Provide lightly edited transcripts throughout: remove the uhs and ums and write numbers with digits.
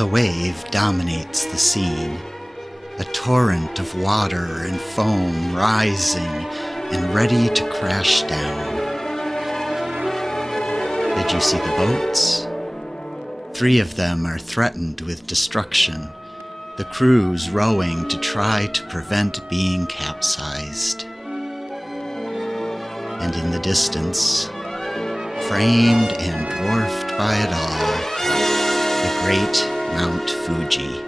The wave dominates the scene, a torrent of water and foam rising and ready to crash down. Did you see the boats? 3 of them are threatened with destruction, the crews rowing to try to prevent being capsized. And in the distance, framed and dwarfed by it all, the great Mount Fuji.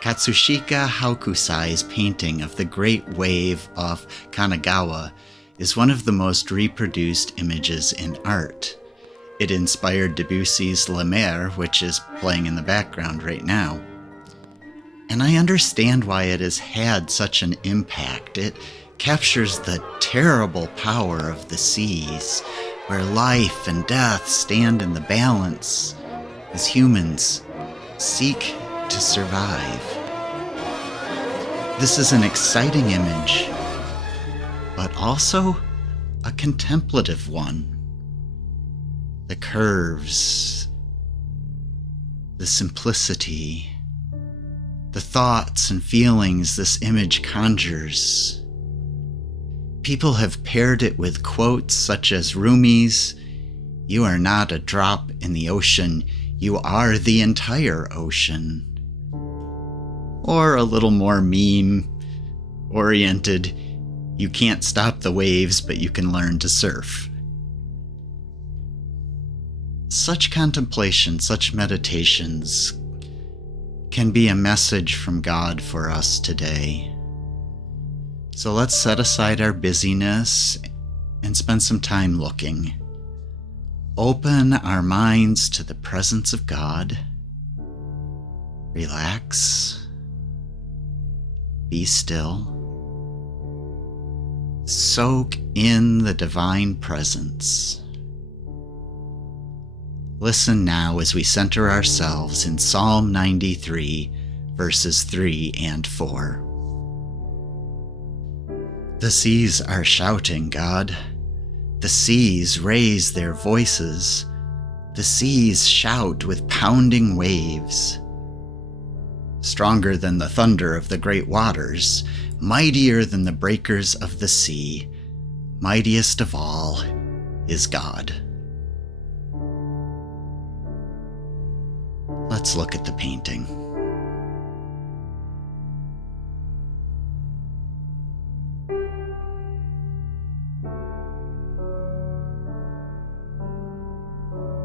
Katsushika Hokusai's painting of the Great Wave off Kanagawa is one of the most reproduced images in art. It inspired Debussy's La Mer, which is playing in the background right now. And I understand why it has had such an impact. It captures the terrible power of the seas, where life and death stand in the balance as humans seek to survive. This is an exciting image, but also a contemplative one. The curves, the simplicity, the thoughts and feelings this image conjures. People have paired it with quotes such as Rumi's, "You are not a drop in the ocean, you are the entire ocean." Or a little more meme-oriented, "You can't stop the waves, but you can learn to surf." Such contemplation, such meditations can be a message from God for us today. So let's set aside our busyness and spend some time looking. Open our minds to the presence of God. Relax. Be still. Soak in the divine presence. Listen now as we center ourselves in Psalm 93, verses 3 and 4. The seas are shouting, God. The seas raise their voices. The seas shout with pounding waves. Stronger than the thunder of the great waters, mightier than the breakers of the sea, mightiest of all is God. Let's look at the painting.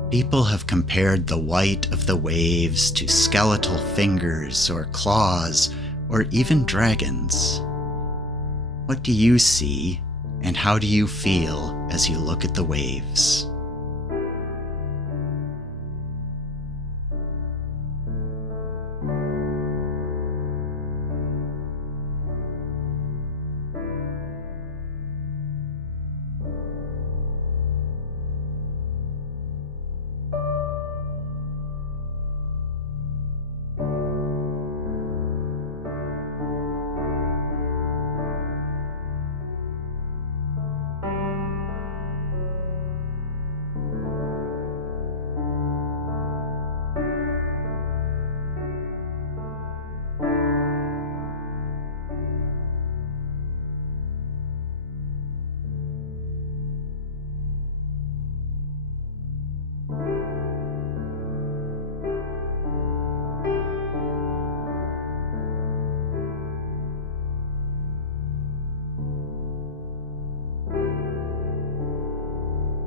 People have compared the white of the waves to skeletal fingers or claws or even dragons. What do you see and how do you feel as you look at the waves?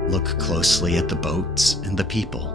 Look closely at the boats and the people.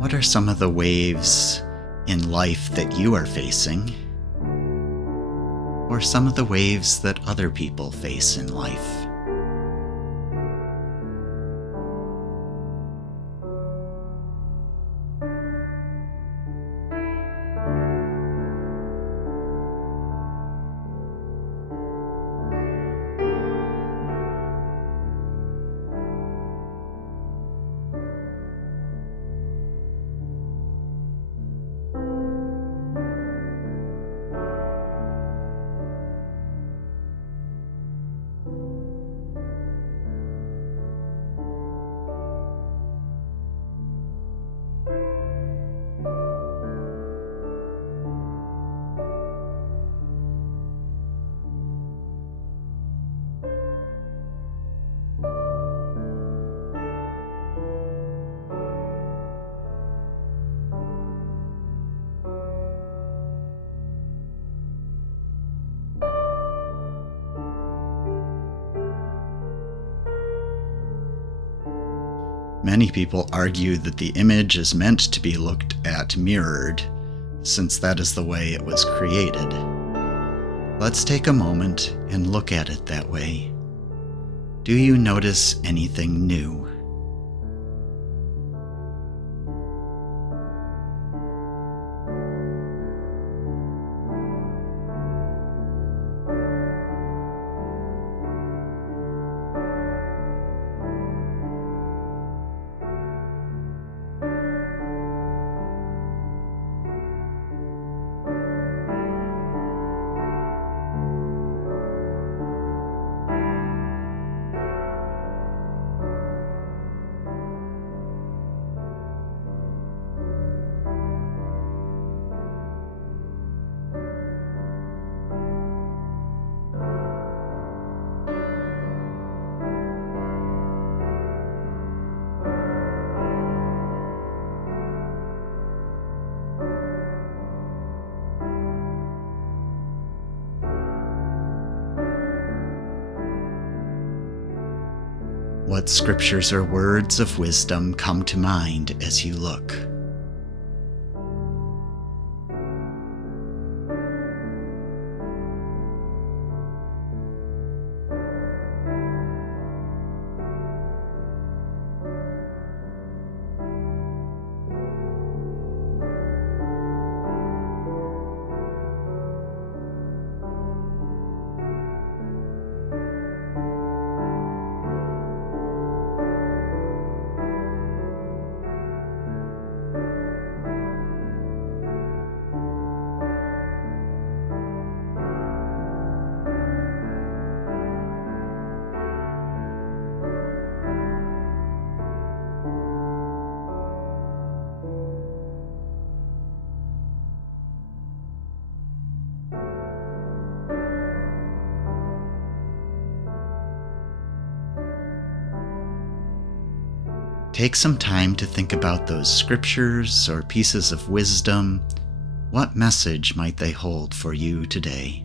What are some of the waves in life that you are facing, or some of the waves that other people face in life. Many people argue that the image is meant to be looked at mirrored, since that is the way it was created. Let's take a moment and look at it that way. Do you notice anything new? What scriptures or words of wisdom come to mind as you look? Take some time to think about those scriptures or pieces of wisdom. What message might they hold for you today?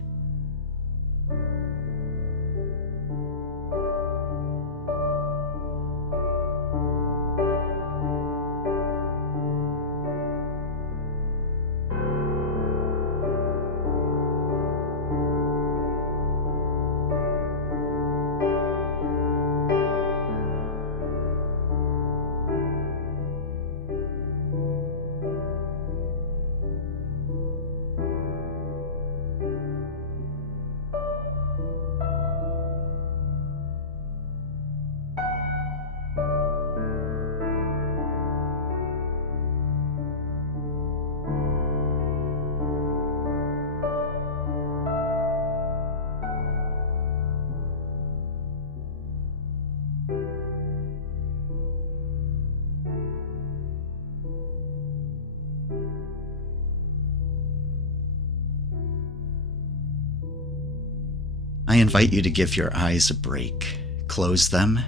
I invite you to give your eyes a break, close them,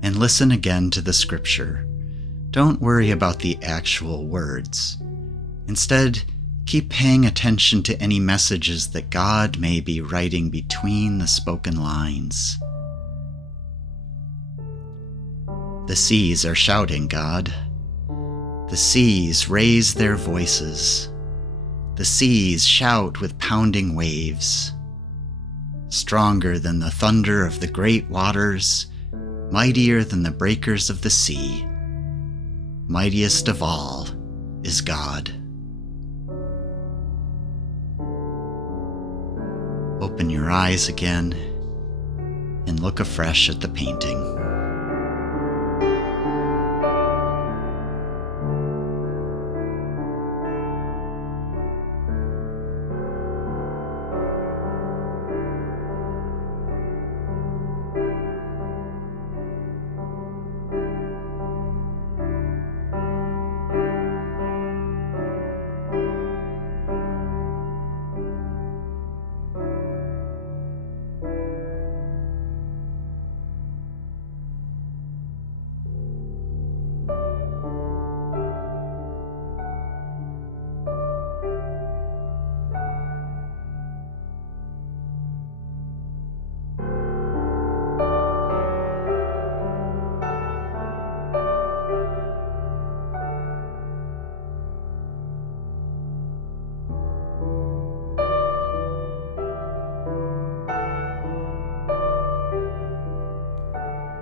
and listen again to the scripture. Don't worry about the actual words. Instead, keep paying attention to any messages that God may be writing between the spoken lines. The seas are shouting, God. The seas raise their voices. The seas shout with pounding waves. Stronger than the thunder of the great waters, mightier than the breakers of the sea, mightiest of all is God. Open your eyes again and look afresh at the painting.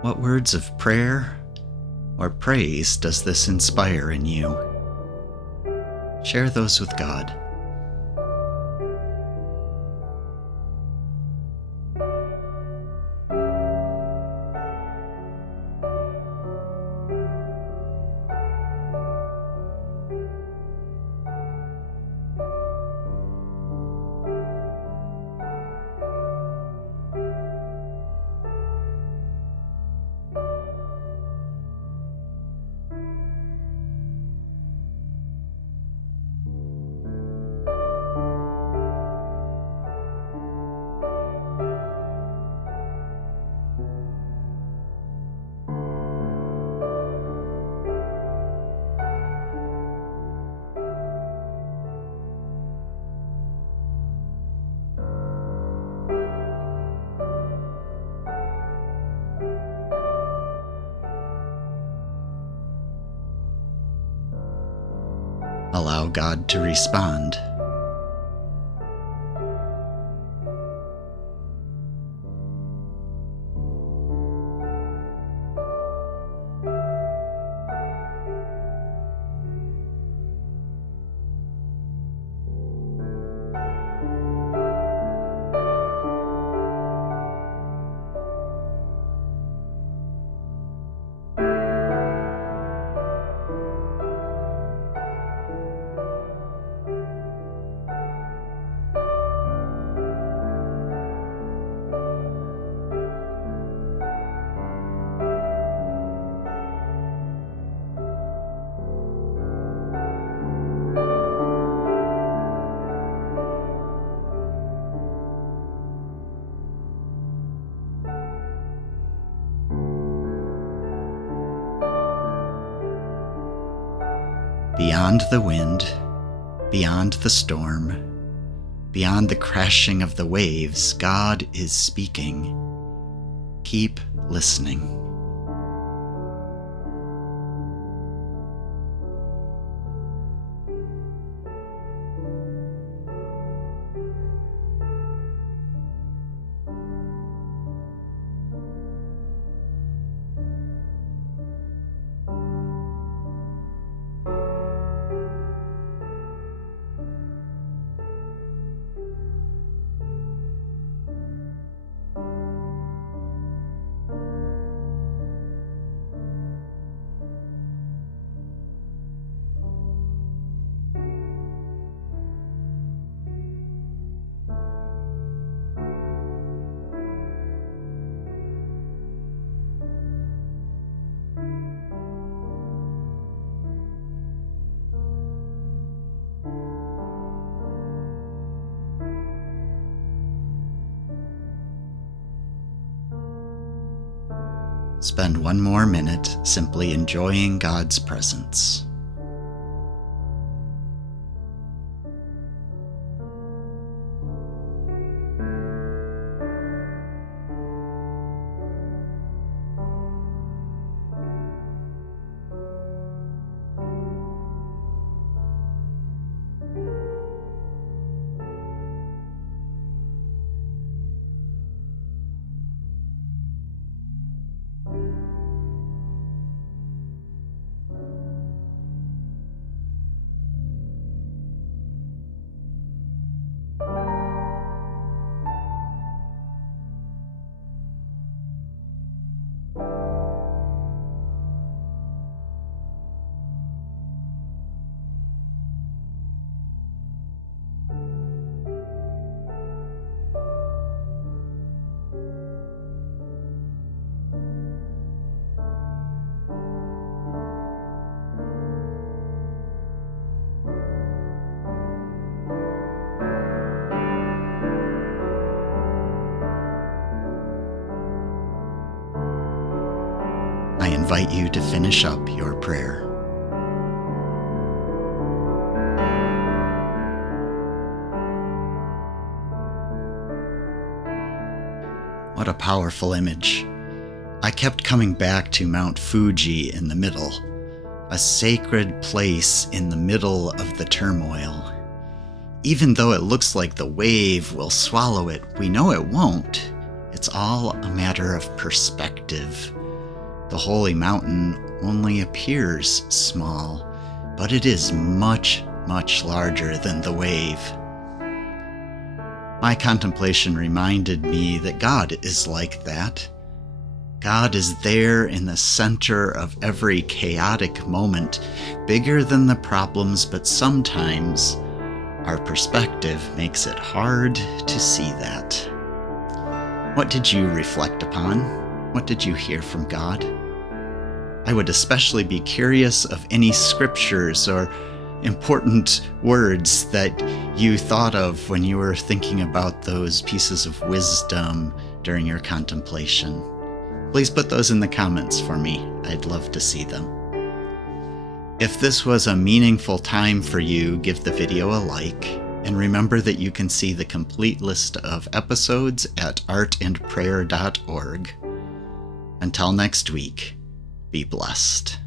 What words of prayer or praise does this inspire in you? Share those with God. Allow God to respond. Beyond the wind, beyond the storm, beyond the crashing of the waves, God is speaking. Keep listening. Spend one more minute simply enjoying God's presence. I invite you to finish up your prayer. What a powerful image. I kept coming back to Mount Fuji in the middle, a sacred place in the middle of the turmoil. Even though it looks like the wave will swallow it, we know it won't. It's all a matter of perspective. The holy mountain only appears small, but it is much, much larger than the wave. My contemplation reminded me that God is like that. God is there in the center of every chaotic moment, bigger than the problems, but sometimes our perspective makes it hard to see that. What did you reflect upon? What did you hear from God? I would especially be curious of any scriptures or important words that you thought of when you were thinking about those pieces of wisdom during your contemplation. Please put those in the comments for me. I'd love to see them. If this was a meaningful time for you, give the video a like, and remember that you can see the complete list of episodes at artandprayer.org. Until next week, be blessed.